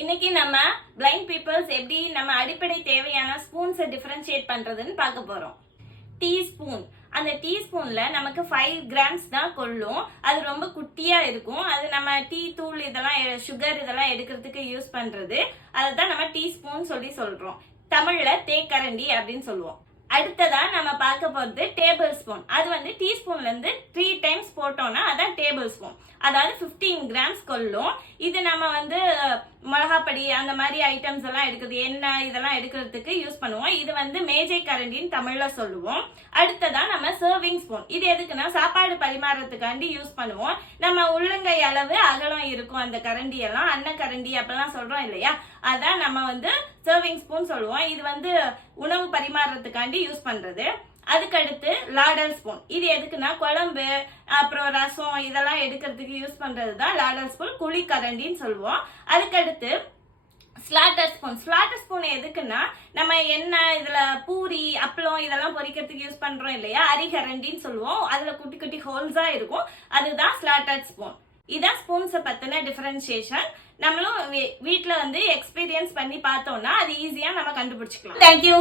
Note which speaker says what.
Speaker 1: இன்னைக்கு நம்ம blind peoples எப்படி நம்ம அடிப்படை தேவையான ஸ்பூன்ஸை டிஃப்ரென்ஷியேட் பண்ணுறதுன்னு பார்க்க போகிறோம் டீ ஸ்பூன் அந்த டீ நமக்கு ஃபைவ் கிராம்ஸ் தான் கொள்ளும். அது ரொம்ப குட்டியாக இருக்கும். அது நம்ம டீ தூள் இதெல்லாம் சுகர் இதெல்லாம் எடுக்கிறதுக்கு யூஸ் பண்ணுறது அதை தான் நம்ம டீ ஸ்பூன் சொல்லி சொல்கிறோம் தமிழில் தேக்கரண்டி அப்படின்னு சொல்லுவோம். அடுத்ததா நம்ம பார்க்க போகிறது டேபிள் ஸ்பூன் அது வந்து டீஸ்பூன்லேருந்து த்ரீ டைம்ஸ் போட்டோம்னா அதான் டேபிள் ஸ்பூன் அதாவது 15 கிராம்ஸ் கொள்ளும். இது நம்ம வந்து மிளகாப்படி அந்த மாதிரி ஐட்டம்ஸ் எல்லாம் எடுக்குது எண்ணெய் இதெல்லாம் எடுக்கிறதுக்கு யூஸ் பண்ணுவோம். இது வந்து மேஜை கரண்டின்னு தமிழில் சொல்லுவோம். அடுத்ததா நம்ம சர்விங் ஸ்பூன் இது எதுக்குன்னா சாப்பாடு பரிமாறத்துக்காண்டி யூஸ் பண்ணுவோம். நம்ம உள்ளங்கை அளவு அகலம் இருக்கும் அந்த கரண்டி எல்லாம் அன்ன கரண்டி அப்பெல்லாம் சொல்றோம் இல்லையா? அதான் நம்ம வந்து சர்விங் ஸ்பூன் சொல்லுவோம். இது வந்து உணவு பரிமாறுறதுக்காண்டி யூஸ் பண்றது. அதுக்கடுத்து லாடல் ஸ்பூன் இது எதுக்குன்னா குழம்பு அப்புறம் ரசம் இதெல்லாம் எடுக்கிறதுக்கு யூஸ் பண்றது தான் லாடல் ஸ்பூன் குழி கரண்டின்னு சொல்லுவோம். அதுக்கடுத்து ஸ்லாட்டர் ஸ்பூன் ஸ்லாட்டர் ஸ்பூன் எதுக்குன்னா நம்ம எண்ணெய் இதில் பூரி அப்பளம் இதெல்லாம் பொரிக்கிறதுக்கு யூஸ் பண்ணுறோம் இல்லையா? அரிகரண்டின்னு சொல்லுவோம். அதில் குட்டி குட்டி ஹோல்ஸாக இருக்கும். அதுதான் ஸ்லாட்டர் ஸ்பூன் இதான் ஸ்பூன்ஸை பற்றின டிஃபரன்சியேஷன் நம்மளும் வீட்டில் வந்து எக்ஸ்பீரியன்ஸ் பண்ணி பார்த்தோம்னா அது ஈஸியாக நம்ம கண்டுபிடிச்சிக்கலாம். தேங்க்யூ